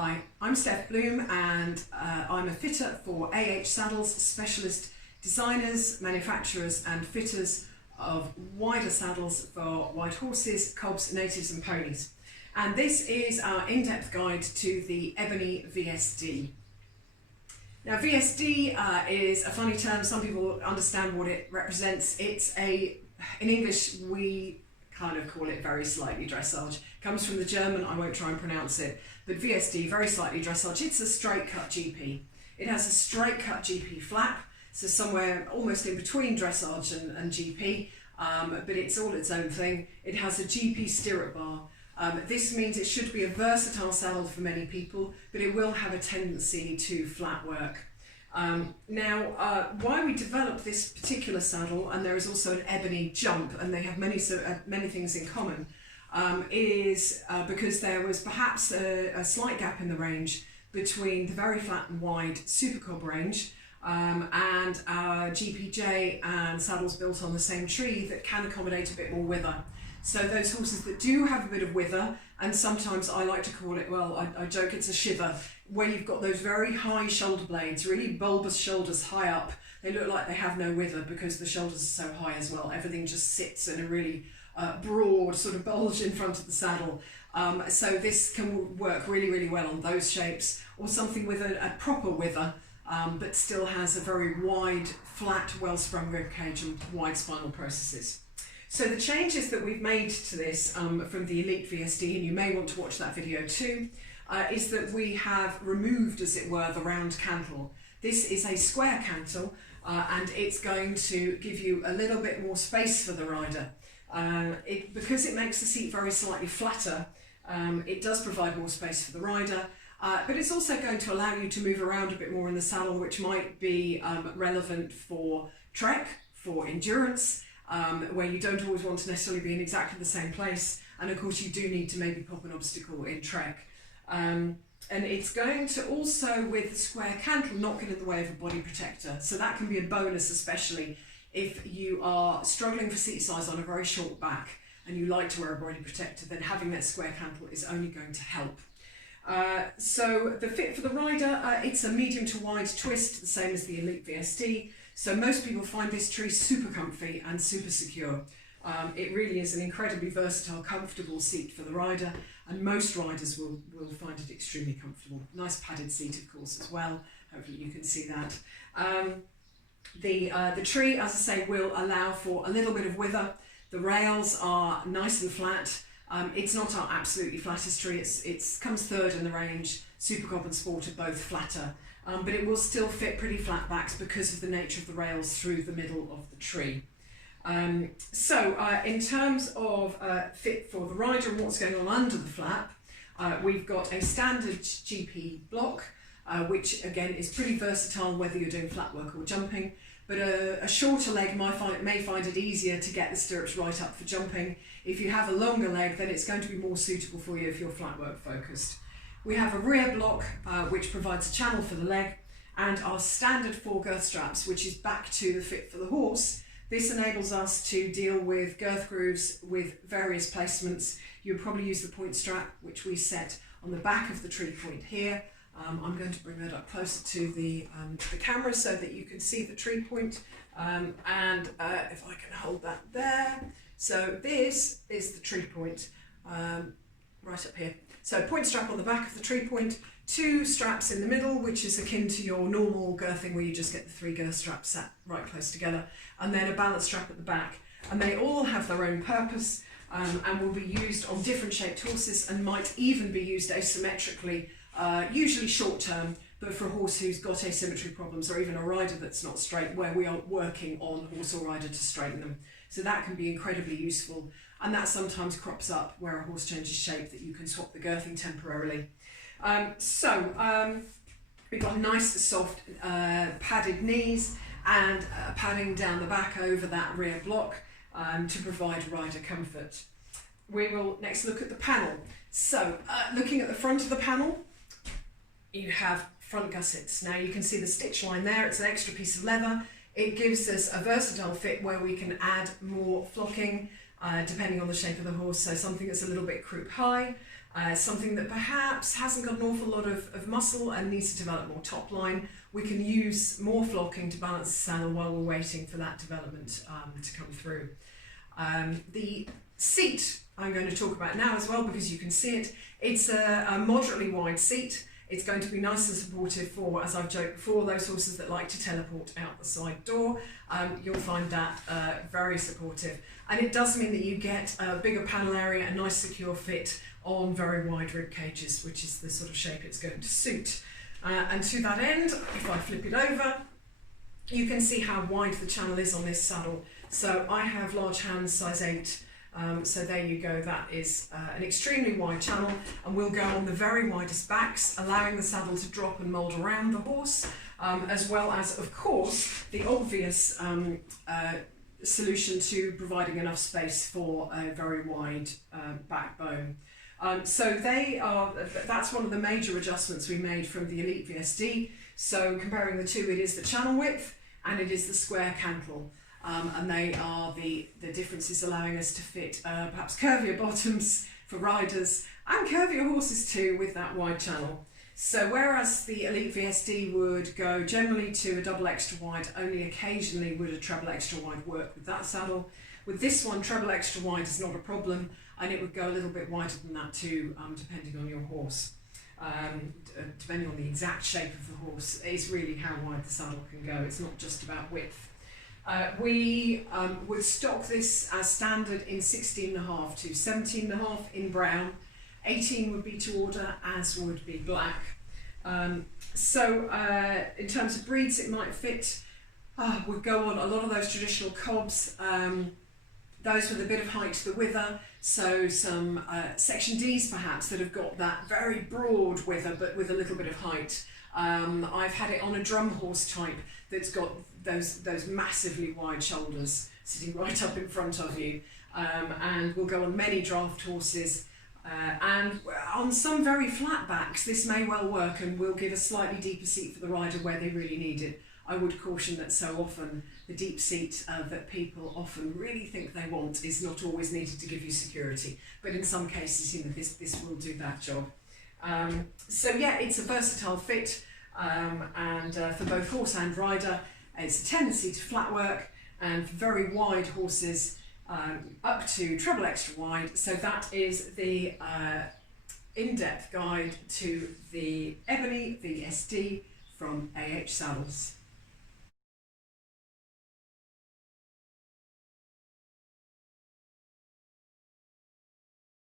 Hi, I'm Steph Bloom and I'm a fitter for AH Saddles, specialist designers, manufacturers and fitters of wider saddles for wide horses, cobs, natives and ponies. And this is our in-depth guide to the Ebony VSD. Now VSD is a funny term, some people understand what it represents. In English we kind of call it very slightly dressage. Comes from the German, I won't try and pronounce it, but VSD, very slightly dressage. It's a straight cut GP. It has a straight cut GP flap, so somewhere almost in between dressage and GP, but it's all its own thing. It has a GP stirrup bar. This means it should be a versatile saddle for many people, but it will have a tendency to flat work. Why we developed this particular saddle, and there is also an ebony jump, and they have many things in common, is because there was perhaps a slight gap in the range between the very flat and wide Super Cob range and our GPJ and saddles built on the same tree that can accommodate a bit more wither. So those horses that do have a bit of wither, and sometimes I like to call it, well, I joke it's a shiver, where you've got those very high shoulder blades, really bulbous shoulders high up. They look like they have no wither because the shoulders are so high as well. Everything just sits in a really broad sort of bulge in front of the saddle. So this can work really, really well on those shapes, or something with a proper wither, but still has a very wide, flat, well-sprung rib cage and wide spinal processes. So the changes that we've made to this from the Elite VSD, and you may want to watch that video too, is that we have removed, as it were, the round cantle. This is a square cantle and it's going to give you a little bit more space for the rider. Because it makes the seat very slightly flatter, it does provide more space for the rider, but it's also going to allow you to move around a bit more in the saddle, which might be relevant for trek, for endurance, where you don't always want to necessarily be in exactly the same place, and of course you do need to maybe pop an obstacle in trek. And it's going to also, with the square cantle, not get in the way of a body protector, so that can be a bonus, especially if you are struggling for seat size on a very short back and you like to wear a body protector. Then having that square cantle is only going to help. So the fit for the rider, it's a medium to wide twist, the same as the Elite VSD. So most people find this tree super comfy and super secure. It really is an incredibly versatile, comfortable seat for the rider, and most riders will find it extremely comfortable. Nice padded seat, of course, as well. Hopefully you can see that. The tree, as I say, will allow for a little bit of wither. The rails are nice and flat. It's not our absolutely flattest tree. It comes third in the range. Super Cob and Sport are both flatter. But it will still fit pretty flat backs because of the nature of the rails through the middle of the tree. In terms of fit for the rider and what's going on under the flap, we've got a standard GP block, which again is pretty versatile whether you're doing flat work or jumping, but a shorter leg may find it easier to get the stirrups right up for jumping. If you have a longer leg, then it's going to be more suitable for you if you're flat work focused. We have a rear block which provides a channel for the leg, and our standard 4 girth straps, which is back to the fit for the horse. This enables us to deal with girth grooves with various placements. You'll probably use the point strap, which we set on the back of the tree point here. I'm going to bring that up closer to the camera so that you can see the tree point. If I can hold that there. So this is the tree point right up here. So point strap on the back of the tree point, 2 straps in the middle, which is akin to your normal girthing where you just get the 3 girth straps sat right close together, and then a balance strap at the back. And they all have their own purpose and will be used on different shaped horses, and might even be used asymmetrically, usually short term, but for a horse who's got asymmetry problems, or even a rider that's not straight, where we are working on horse or rider to straighten them. So that can be incredibly useful, and that sometimes crops up where a horse changes shape, that you can swap the girthing temporarily. We've got nice soft padded knees and padding down the back over that rear block to provide rider comfort. We will next look at the panel. So looking at the front of the panel, you have front gussets. Now you can see the stitch line there, it's an extra piece of leather. It gives us a versatile fit where we can add more flocking depending on the shape of the horse. So something that's a little bit croup high, something that perhaps hasn't got an awful lot of muscle and needs to develop more top line. We can use more flocking to balance the saddle while we're waiting for that development to come through. The seat I'm going to talk about now as well, because you can see it. It's a moderately wide seat. It's going to be nice and supportive for, as I've joked before, those horses that like to teleport out the side door. You'll find that very supportive. And it does mean that you get a bigger panel area, a nice secure fit on very wide rib cages, which is the sort of shape it's going to suit. And to that end, if I flip it over, you can see how wide the channel is on this saddle. So I have large hands, size 8. So there you go, that is an extremely wide channel, and we'll go on the very widest backs, allowing the saddle to drop and mould around the horse, as well as, of course, the obvious solution to providing enough space for a very wide backbone. So that's one of the major adjustments we made from the Elite VSD. So comparing the two, it is the channel width and it is the square cantle. And they are the differences, allowing us to fit perhaps curvier bottoms for riders and curvier horses too with that wide channel. So whereas the Elite VSD would go generally to a double extra wide, only occasionally would a treble extra wide work with that saddle. With this one, treble extra wide is not a problem, and it would go a little bit wider than that too, depending on your horse. Depending on the exact shape of the horse is really how wide the saddle can go. It's not just about width. We would stock this as standard in 16.5 to 17.5 in brown. 18 would be to order, as would be black. So in terms of breeds, it might fit, would go on a lot of those traditional cobs, those with a bit of height to the wither, so some section Ds perhaps that have got that very broad wither but with a little bit of height. I've had it on a drum horse type that's got those massively wide shoulders sitting right up in front of you, and will go on many draft horses, and on some very flat backs this may well work and will give a slightly deeper seat for the rider where they really need it. I would caution that so often the deep seat that people often really think they want is not always needed to give you security, but in some cases, you know, this will do that job. So yeah, it's a versatile fit, and for both horse and rider, it's a tendency to flat work, and for very wide horses up to treble extra wide. So that is the in-depth guide to the Ebony VSD from AH Saddles.